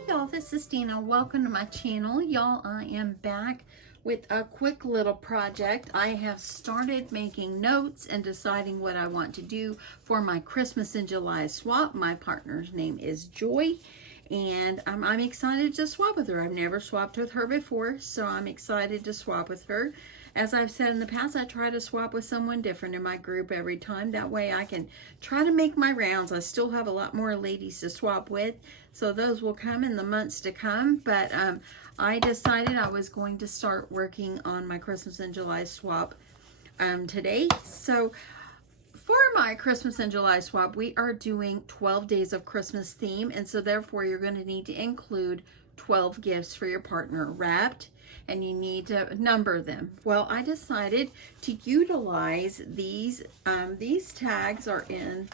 Hey y'all, this is Dina. Welcome to my channel. Y'all, I am back with a quick little project. I have started making notes and deciding what I want to do for my Christmas in July swap. My partner's name is Joy, and I'm excited to swap with her. I've never swapped with her before, so I'm excited to swap with her. As I've said in the past, I try to swap with someone different in my group every time. That way I can try to make my rounds. I still have a lot more ladies to swap with, so those will come in the months to come. But I decided I was going to start working on my Christmas in July swap today. So for my Christmas in July swap, we are doing 12 days of Christmas theme, and so therefore you're going to need to include 12 gifts for your partner wrapped, and you need to number them. Well, I decided to utilize these. These tags are in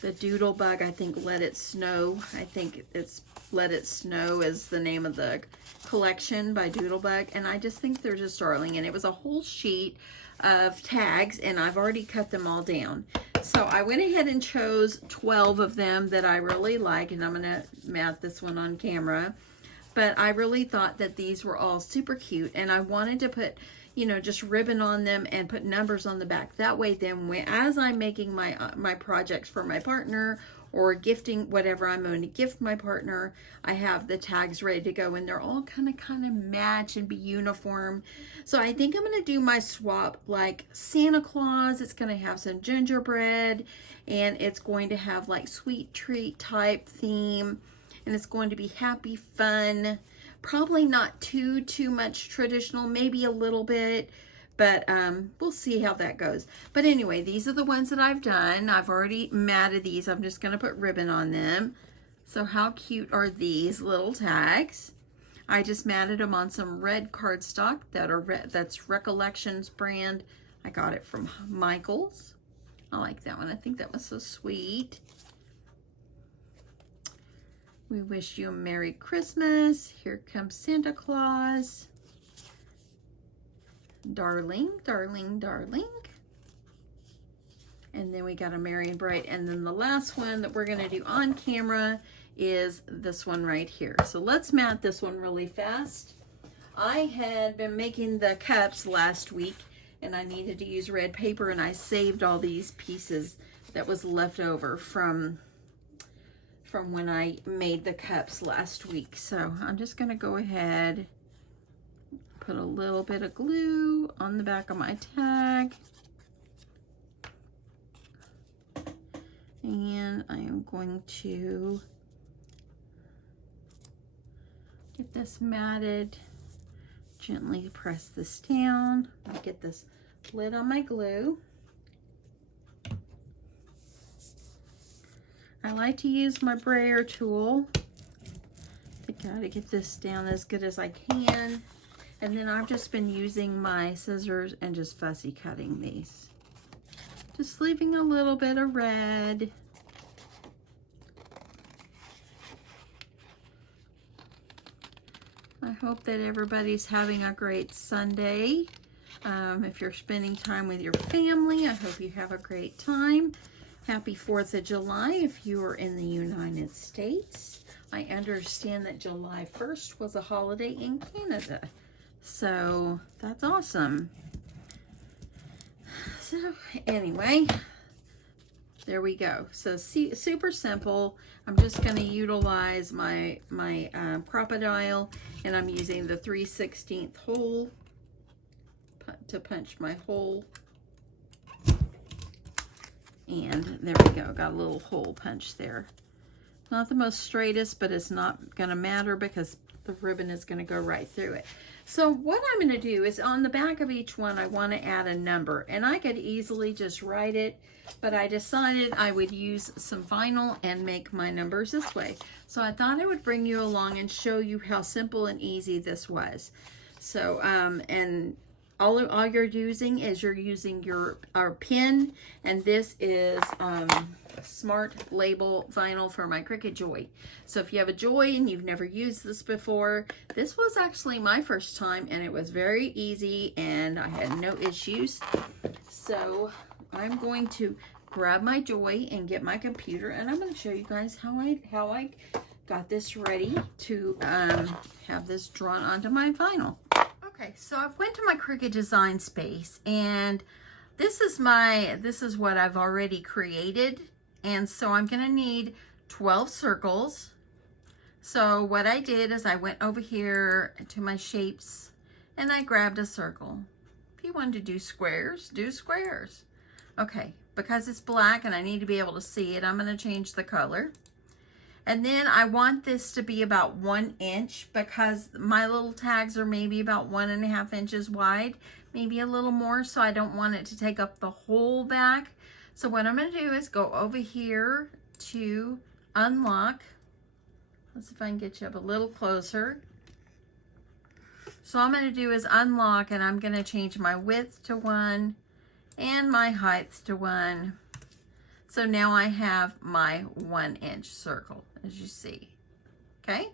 the Doodlebug, I think Let It Snow. I think it's Let It Snow is the name of the collection by Doodlebug, and I just think they're just darling. And it was a whole sheet of tags, and I've already cut them all down. So I went ahead and chose 12 of them that I really like, and I'm gonna mat this one on camera. But I really thought that these were all super cute, and I wanted to put, you know, just ribbon on them and put numbers on the back. That way then as I'm making my projects for my partner or gifting whatever I'm going to gift my partner, I have the tags ready to go, and they're all kind of match and be uniform. So I think I'm going to do my swap like Santa Claus. It's going to have some gingerbread, and it's going to have like sweet treat type theme. And it's going to be happy, fun, probably not too much traditional, maybe a little bit, but we'll see how that goes. But anyway, these are the ones that I've done. I've already matted these. I'm just going to put ribbon on them. So how cute are these little tags? I just matted them on some red cardstock that's Recollections brand. I got it from Michael's. I like that one. I think that was so sweet. We wish you a Merry Christmas. Here comes Santa Claus. Darling, darling, darling. And then we got a Merry and Bright. And then the last one that we're going to do on camera is this one right here. So let's mat this one really fast. I had been making the cups last week, and I needed to use red paper, and I saved all these pieces that was left over from when I made the cups last week. So I'm just going to go ahead, put a little bit of glue on the back of my tag, and I am going to get this matted, gently press this down, get this lid on my glue. I like to use my brayer tool. I gotta get this down as good as I can. And then I've just been using my scissors and just fussy cutting these. Just leaving a little bit of red. I hope that everybody's having a great Sunday. If you're spending time with your family, I hope you have a great time. Happy 4th of July if you are in the United States. I understand that July 1st was a holiday in Canada. So that's awesome. So anyway, there we go. So see, super simple. I'm just going to utilize my crocodile, and I'm using the 3/16 hole to punch my hole. And there we go, got a little hole punch there. Not the most straightest, but it's not gonna matter because the ribbon is gonna go right through it. So what I'm gonna do is on the back of each one, I wanna add a number, and I could easily just write it, but I decided I would use some vinyl and make my numbers this way. So I thought I would bring you along and show you how simple and easy this was. So, and all you're using is your pin, and this is Smart Label vinyl for my Cricut Joy. So if you have a Joy and you've never used this before, this was actually my first time, and it was very easy, and I had no issues. So I'm going to grab my Joy and get my computer, and I'm going to show you guys how I got this ready to have this drawn onto my vinyl. Okay, so I've went to my Cricut design space, and this is what I've already created. And so I'm gonna need 12 circles. So what I did is I went over here to my shapes and I grabbed a circle. If you wanted to do squares, do squares. Okay, because it's black and I need to be able to see it, I'm gonna change the color. And then I want this to be about 1 inch because my little tags are maybe about 1.5 inches wide, maybe a little more, so I don't want it to take up the whole back. So what I'm gonna do is go over here to unlock. Let's see if I can get you up a little closer. So all I'm gonna do is unlock, and I'm gonna change my width to 1 and my height to 1. So now I have my 1 inch circle, as you see, okay?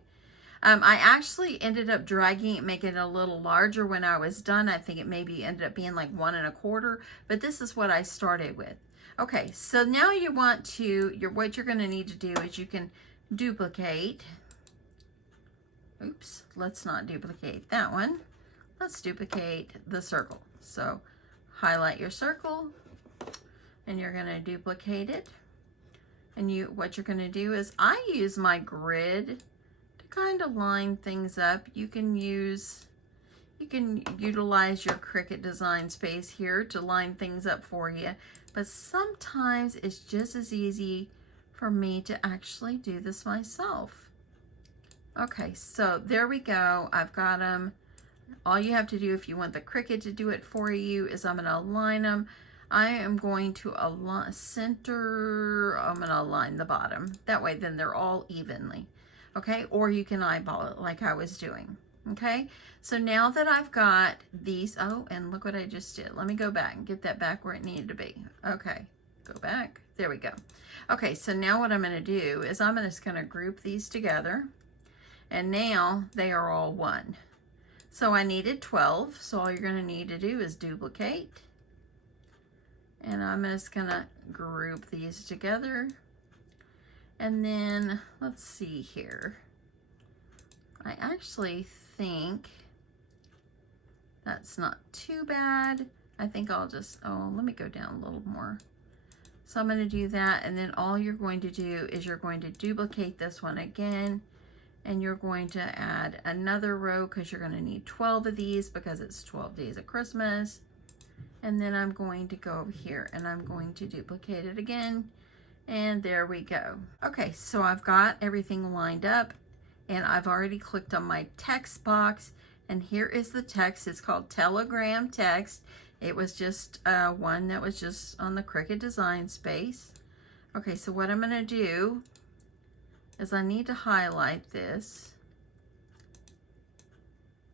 I actually ended up dragging it, making it a little larger when I was done. I think it maybe ended up being like 1 1/4, but this is what I started with. Okay, so now you want to, what you're gonna need to do is you can duplicate. Oops, let's not duplicate that one. Let's duplicate the circle. So highlight your circle, and you're gonna duplicate it. And what you're gonna do is, I use my grid to kind of line things up. You can utilize your Cricut design space here to line things up for you. But sometimes it's just as easy for me to actually do this myself. Okay, so there we go. I've got them. All you have to do if you want the Cricut to do it for you is I'm gonna align them. I am going to align center, I'm gonna align the bottom. That way then they're all evenly, okay? Or you can eyeball it like I was doing, okay? So now that I've got these, oh, and look what I just did. Let me go back and get that back where it needed to be. Okay, go back, there we go. Okay, so now what I'm gonna do is I'm just gonna group these together, and now they are all 1. So I needed 12, so all you're gonna need to do is duplicate. And I'm just gonna group these together. And then, let's see here. I actually think that's not too bad. I think I'll just, oh, let me go down a little more. So I'm gonna do that, and then all you're going to do is you're going to duplicate this one again, and you're going to add another row because you're gonna need 12 of these because it's 12 days of Christmas. And then I'm going to go over here and I'm going to duplicate it again. And there we go. Okay, so I've got everything lined up, and I've already clicked on my text box, and here is the text. It's called Telegram text. It was just one that was just on the Cricut design space. Okay, so what I'm gonna do is I need to highlight this,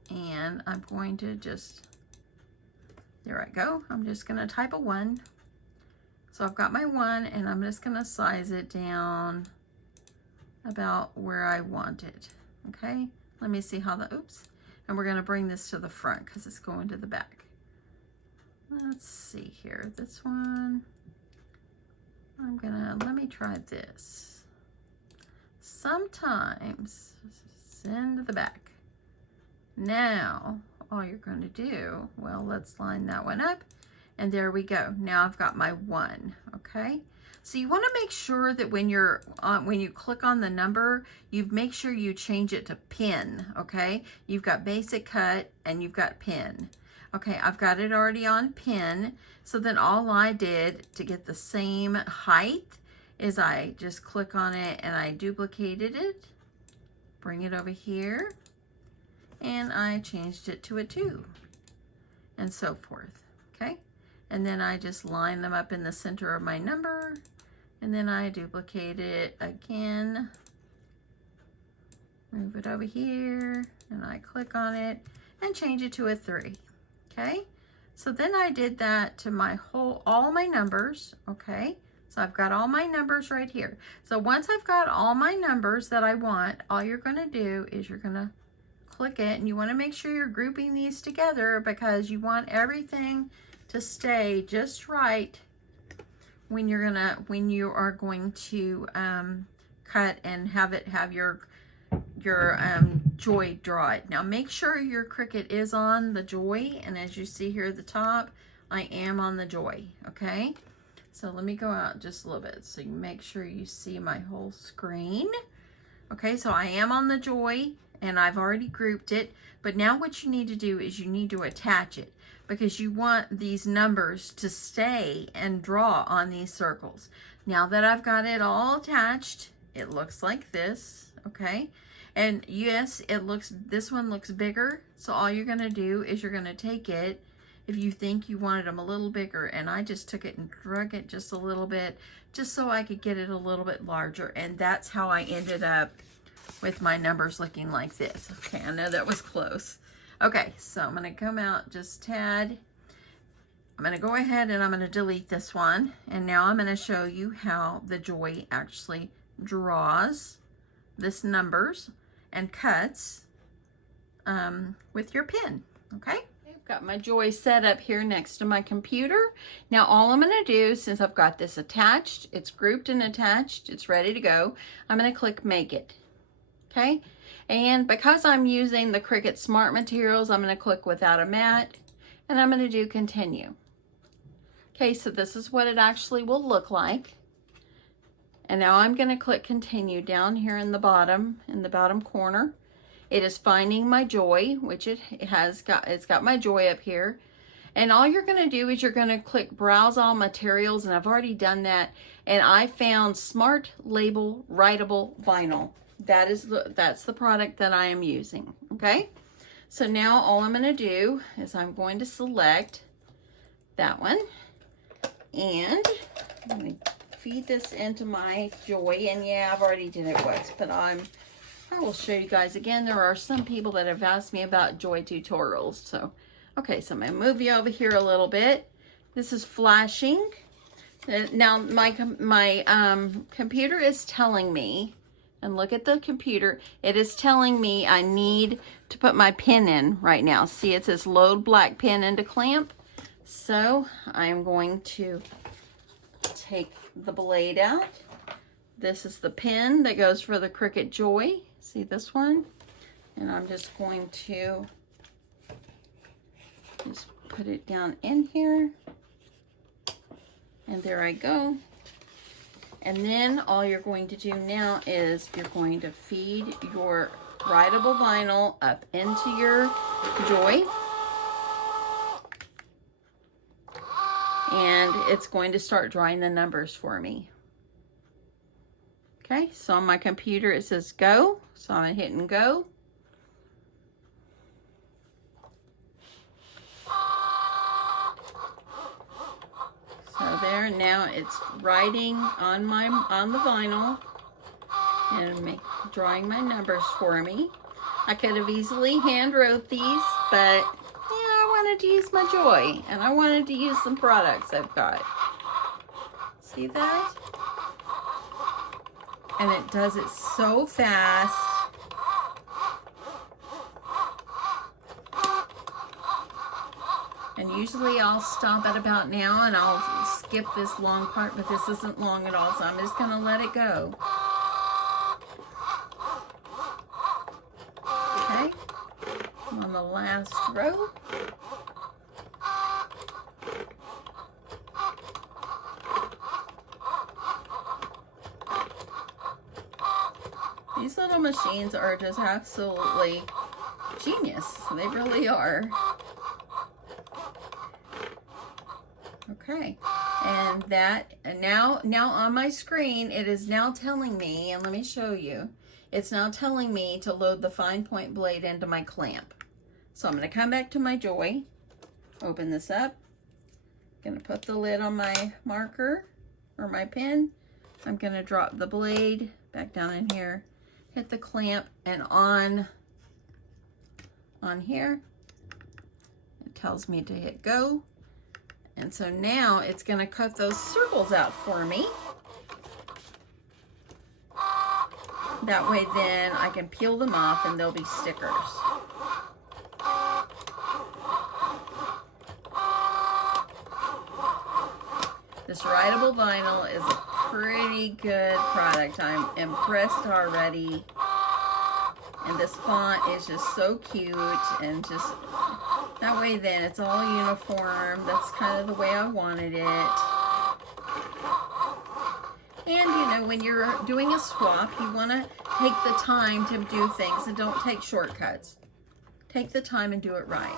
and I'm going to just, there I go. I'm just gonna type a 1. So I've got my 1, and I'm just gonna size it down about where I want it, okay? Let me see how the, oops. And we're gonna bring this to the front because it's going to the back. Let's see here, this one. Let me try this. Sometimes, send to the back. Now, all you're going to do, well, let's line that one up, and there we go. Now I've got my 1, okay? So you want to make sure that when you click on the number, you make sure you change it to pin, okay? You've got basic cut and you've got pin. Okay, I've got it already on pin. So then all I did to get the same height is I just click on it and I duplicated it, bring it over here, and I changed it to a 2, and so forth, okay? And then I just line them up in the center of my number, and then I duplicate it again, move it over here, and I click on it and change it to a 3, okay? So then I did that to all my numbers, okay? So I've got all my numbers right here. So once I've got all my numbers that I want, all you're gonna do is you're gonna click it, and you want to make sure you're grouping these together because you want everything to stay just right when you are going to cut and have your Joy draw it. Now make sure your Cricut is on the Joy, and as you see here at the top, I am on the Joy, okay? So let me go out just a little bit so you make sure you see my whole screen. Okay, so I am on the Joy, and I've already grouped it, but now what you need to do is you need to attach it, because you want these numbers to stay and draw on these circles. Now that I've got it all attached, it looks like this, okay? And yes, this one looks bigger, so all you're gonna do is you're gonna take it, if you think you wanted them a little bigger, and I just took it and drug it just a little bit, just so I could get it a little bit larger, and that's how I ended up with my numbers looking like this. Okay, I know that was close. Okay, so I'm gonna come out just a tad. I'm gonna go ahead and I'm gonna delete this one, and now I'm gonna show you how the Joy actually draws this numbers and cuts with your pen, okay? I've got my Joy set up here next to my computer. Now all I'm gonna do, since I've got this attached, it's grouped and attached, it's ready to go, I'm gonna click Make It, okay? And because I'm using the Cricut Smart Materials, I'm gonna click Without a Mat, and I'm gonna do Continue. Okay, so this is what it actually will look like. And now I'm gonna click Continue down here in the bottom corner. It is finding my Joy, which it's got my Joy up here. And all you're gonna do is you're gonna click Browse All Materials, and I've already done that. And I found Smart Label Writable Vinyl. That's the product that I am using, okay? So now all I'm gonna do is I'm going to select that one, and I'm gonna feed this into my Joy. And yeah, I've already did it once, but I will show you guys again. There are some people that have asked me about Joy tutorials. So, okay, so I'm gonna move you over here a little bit. This is flashing. Now my computer is telling me, and look at the computer, it is telling me I need to put my pen in right now. See, it says load black pen into clamp. So I'm going to take the blade out. This is the pen that goes for the Cricut Joy. See this one? And I'm just going to just put it down in here. And there I go. And then all you're going to do now is you're going to feed your writable vinyl up into your Joy. And it's going to start drawing the numbers for me. Okay, so on my computer it says go, so I'm hitting go. So there, now it's writing on the vinyl and drawing my numbers for me. I could have easily hand wrote these, but I wanted to use my Joy, and I wanted to use some products I've got. See that? And it does it so fast. And usually I'll stop at about now and I'll skip this long part, but this isn't long at all, so I'm just gonna let it go. Okay, I'm on the last row. These little machines are just absolutely genius. They really are. Okay, and now on my screen, it is now telling me, and let me show you, it's now telling me to load the fine point blade into my clamp. So I'm going to come back to my Joy, open this up, going to put the lid on my marker or my pen. I'm going to drop the blade back down in here, hit the clamp, and on here it tells me to hit go. And so now it's going to cut those circles out for me. That way then I can peel them off and they'll be stickers. This writable vinyl is a pretty good product. I'm impressed already. And this font is just so cute, and just that way then it's all uniform. That's kind of the way I wanted it. And you know, when you're doing a swap, you want to take the time to do things and don't take shortcuts. Take the time and do it right.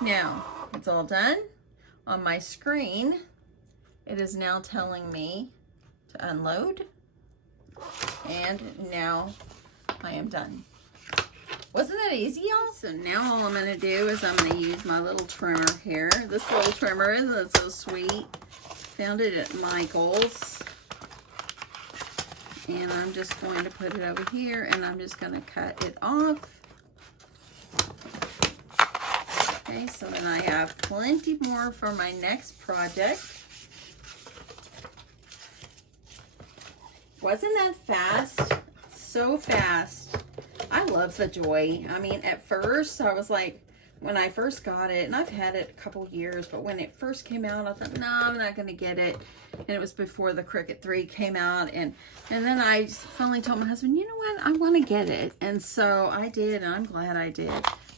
Now, it's all done. On my screen, it is now telling me to unload. And now I am done. Wasn't that easy, y'all? So now all I'm going to do is I'm going to use my little trimmer here. This little trimmer, isn't it so sweet? Found it at Michael's. And I'm just going to put it over here, and I'm just going to cut it off. Okay, so then I have plenty more for my next project. Wasn't that fast? So fast. I love the Joy. I mean, at first I was like, when I first got it, and I've had it a couple years, but when it first came out, I thought, no, I'm not going to get it. And it was before the Cricut 3 came out. And then I finally told my husband, you know what, I want to get it. And so I did, and I'm glad I did.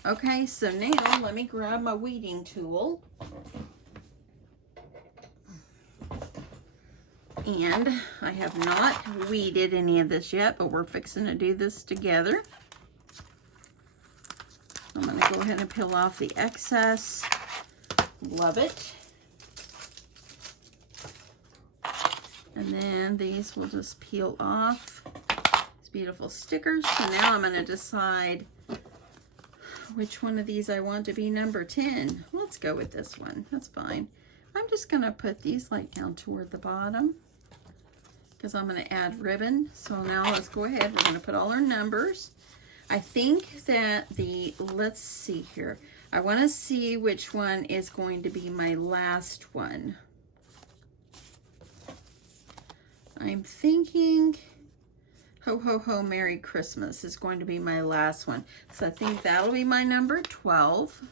Okay, so now let me grab my weeding tool. And I have not weeded any of this yet, but we're fixing to do this together. I'm going to go ahead and peel off the excess. Love it. And then these will just peel off. These beautiful stickers. So now I'm going to decide which one of these I want to be number 10. Let's go with this one. That's fine. I'm just going to put these like down toward the bottom, because I'm going to add ribbon. So now let's go ahead. We're going to put all our numbers. I think that let's see here. I want to see which one is going to be my last one. I'm thinking Ho Ho Ho Merry Christmas is going to be my last one. So I think that'll be my number 12.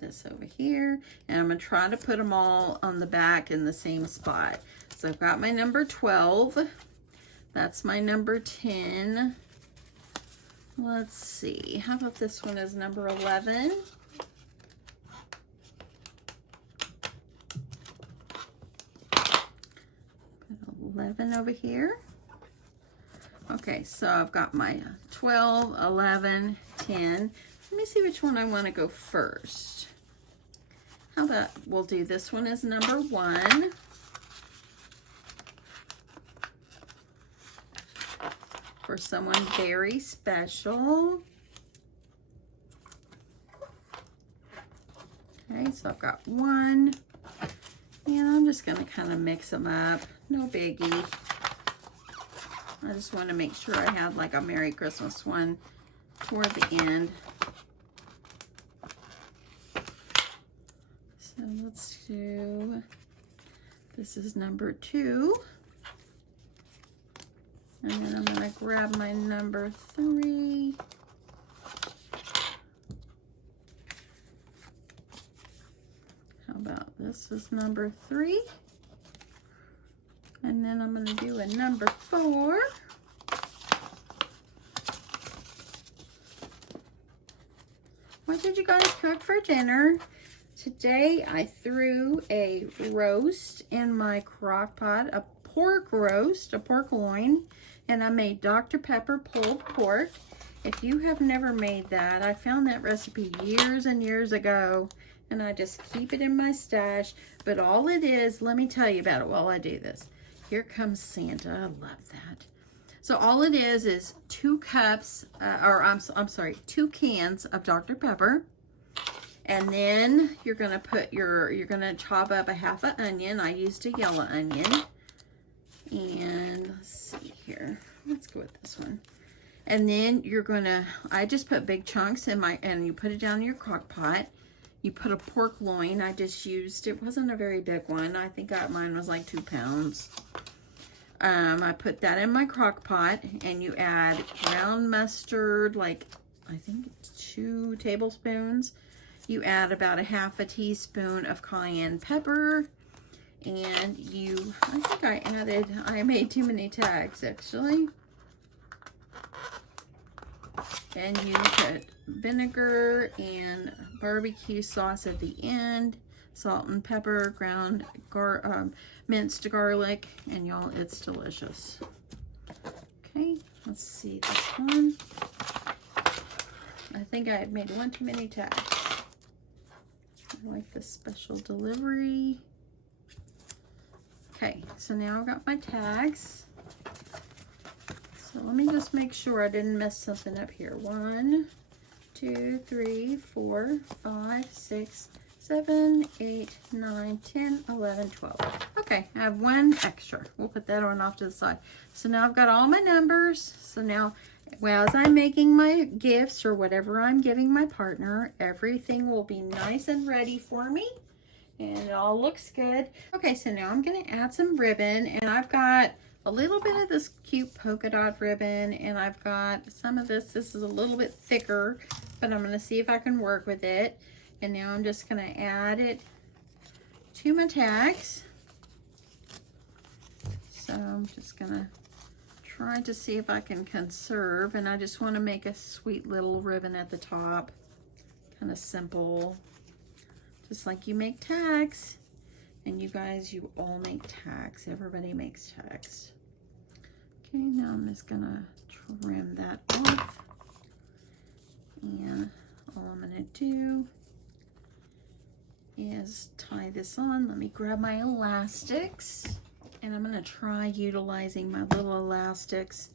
This over here, and I'm going to try to put them all on the back in the same spot. So I've got my number 12. That's my number 10. Let's see. How about this one is number 11? Put 11 over here. Okay, so I've got my 12, 11, 10. Let me see which one I want to go first. How about we'll do this one as number 1. For someone very special. Okay, so I've got 1. And I'm just going to kind of mix them up. No biggie. I just want to make sure I have like a Merry Christmas one toward the end. So let's do, this is number 2. And then I'm going to grab my number 3. How about this is number 3. And then I'm going to do a number 4. What did you guys cook for dinner? Today I threw a roast in my crock pot, a pork roast, a pork loin, and I made Dr. Pepper pulled pork. If you have never made that, I found that recipe years and years ago, and I just keep it in my stash. But all it is, let me tell you about it while I do this. Here comes Santa. I love that. So all it is 2 cups, I'm sorry, 2 cans of Dr. Pepper. And then you're going to put you're going to chop up a half an onion. I used a yellow onion. And let's see here. Let's go with this one. And then you're going to, I just put big chunks in and you put it down in your crock pot. You put a pork loin. I just used, it wasn't a very big one. I think mine was like 2 pounds. I put that in my crock pot, and you add ground mustard, like I think 2 tablespoons. You add about a half a teaspoon of cayenne pepper, And I think I made too many tags actually. And you put vinegar and barbecue sauce at the end, salt and pepper, ground minced garlic, and y'all, it's delicious. Okay, let's see this one. I think I had made one too many tags. I like this special delivery. Okay, so now I've got my tags. So let me just make sure I didn't mess something up here. 1, 2, 3, 4, 5, 6, 7, 8, 9, 10, 11, 12. Okay, I have one extra. We'll put that on off to the side. So now I've got all my numbers. So now, well, as I'm making my gifts or whatever I'm giving my partner, everything will be nice and ready for me. And it all looks good. Okay, so now I'm going to add some ribbon. And I've got a little bit of this cute polka dot ribbon, and I've got some of this. This is a little bit thicker, but I'm going to see if I can work with it. And now I'm just going to add it to my tags. So I'm just going to try to see if I can conserve, and I just want to make a sweet little ribbon at the top. Kind of simple, just like you make tags. And you guys, you all make tags. Everybody makes tags. Okay, now I'm just gonna trim that off. And all I'm gonna do is tie this on. Let me grab my elastics. And I'm gonna try utilizing my little elastics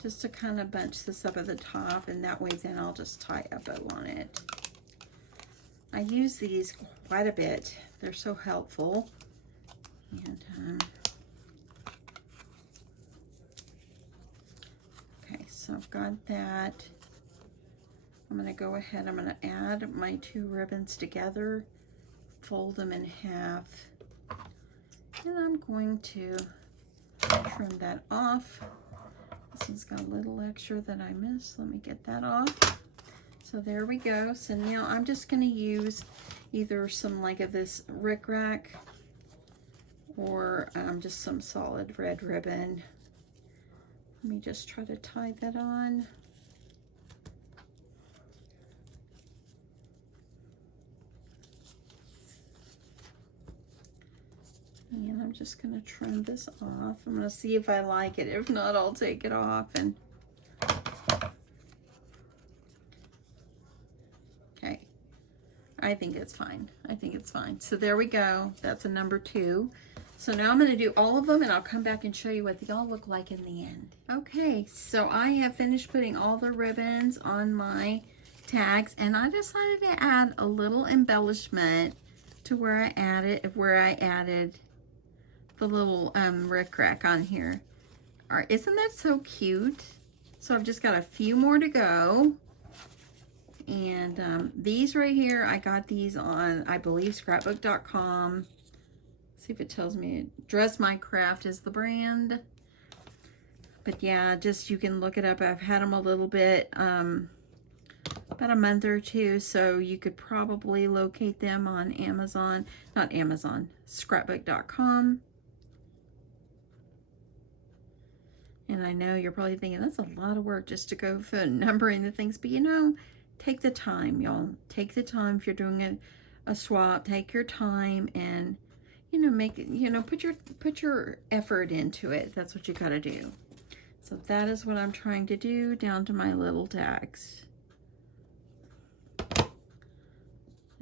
just to kind of bunch this up at the top. And that way then I'll just tie a bow on it. I use these quite a bit. They're so helpful. And okay, so I've got that. I'm going to go ahead, I'm going to add my 2 ribbons together, fold them in half, and I'm going to trim that off. This has got a little extra that I missed. Let me get that off. So there we go. So now I'm just going to use either some like of this rickrack or just some solid red ribbon. Let me just try to tie that on. And I'm just going to trim this off. I'm going to see if I like it. If not, I'll take it off. And okay, I think it's fine. I think it's fine. So there we go. That's a number 2. So now I'm going to do all of them, and I'll come back and show you what they all look like in the end. Okay, so I have finished putting all the ribbons on my tags, and I decided to add a little embellishment to where I added the little rickrack on here. All right, isn't that so cute? So I've just got a few more to go. And these right here, I got these on, I believe, scrapbook.com. See if it tells me. Dress My Craft is the brand. But yeah, just you can look it up. I've had them a little bit, about a month or 2, so you could probably locate them on Amazon. Not Amazon, scrapbook.com. And I know you're probably thinking, that's a lot of work just to go for numbering the things. But you know, take the time, y'all. Take the time if you're doing a swap. Take your time and, you know, make it, you know, put your effort into it. That's what you got to do. So that is what I'm trying to do down to my little tags.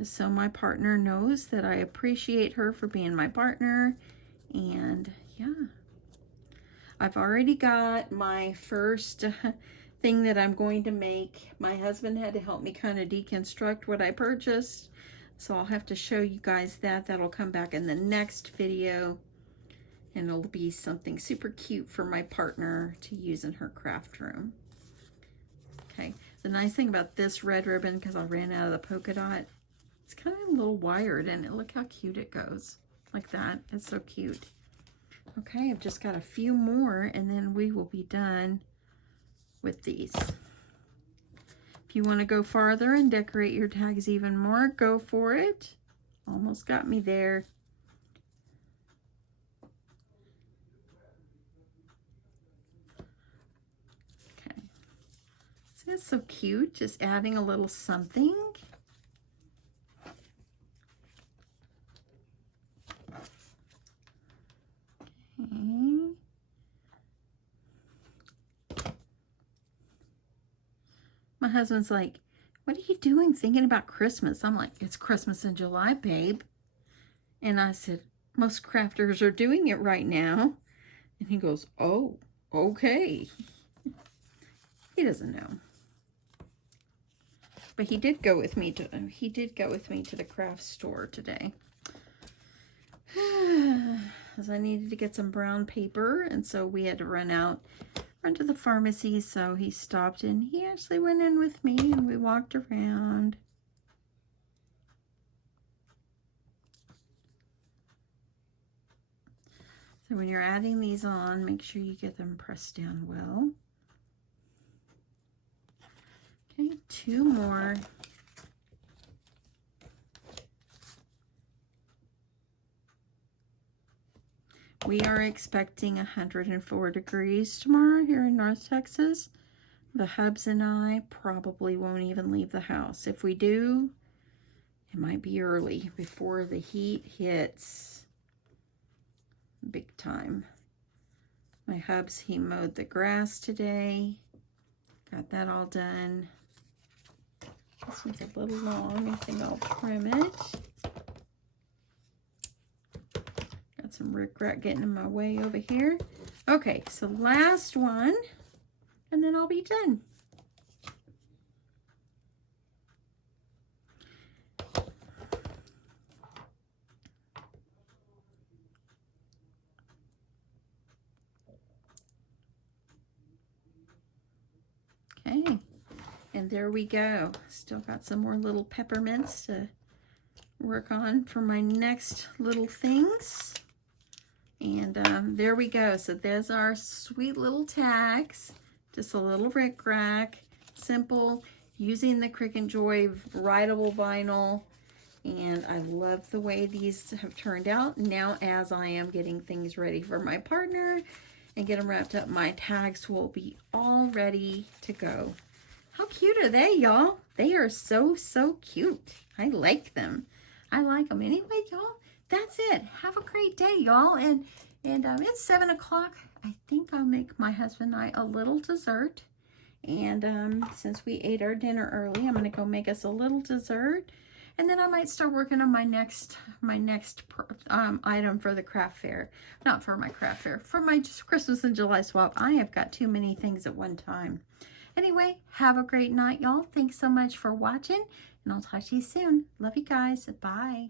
So my partner knows that I appreciate her for being my partner. And yeah, I've already got my first thing that I'm going to make. My husband had to help me kind of deconstruct what I purchased. So I'll have to show you guys that. That'll come back in the next video. And it'll be something super cute for my partner to use in her craft room. Okay, the nice thing about this red ribbon, because I ran out of the polka dot, it's kind of a little wired in it. Look how cute it goes. Like that. It's so cute. Okay, I've just got a few more and then we will be done with these. If you want to go farther and decorate your tags even more, go for it. Almost got me there. That's so cute, just adding a little something. Okay. My husband's like, what are you doing thinking about Christmas? I'm like, it's Christmas in July, babe. And I said, most crafters are doing it right now. And he goes, oh, okay. He doesn't know. But he did go with me to the craft store today. Because I needed to get some brown paper, and so we had to run to the pharmacy, so he stopped and he actually went in with me and we walked around. So when you're adding these on, make sure you get them pressed down well. Okay, 2 more. We are expecting 104 degrees tomorrow here in North Texas. The hubs and I probably won't even leave the house. If we do, it might be early before the heat hits big time. My hubs, he mowed the grass today. Got that all done. This one's a little long. I think I'll trim it. Got some rickrack getting in my way over here. Okay, so last one, and then I'll be done. Okay, and there we go. Still got some more little peppermints to work on for my next little things. And there we go. So there's our sweet little tags. Just a little rickrack, simple, using the Cricut Joy writable vinyl. And I love the way these have turned out. Now, as I am getting things ready for my partner and get them wrapped up, my tags will be all ready to go. How cute are they, y'all? They are so, so cute. I like them. I like them. Anyway, y'all, that's it. Have a great day, y'all. And it's 7 o'clock. I think I'll make my husband and I a little dessert. And since we ate our dinner early, I'm going to go make us a little dessert. And then I might start working on my next item for the craft fair. Not for my craft fair, for my just Christmas and July swap. I have got too many things at one time. Anyway, have a great night, y'all. Thanks so much for watching, and I'll talk to you soon. Love you guys. Bye.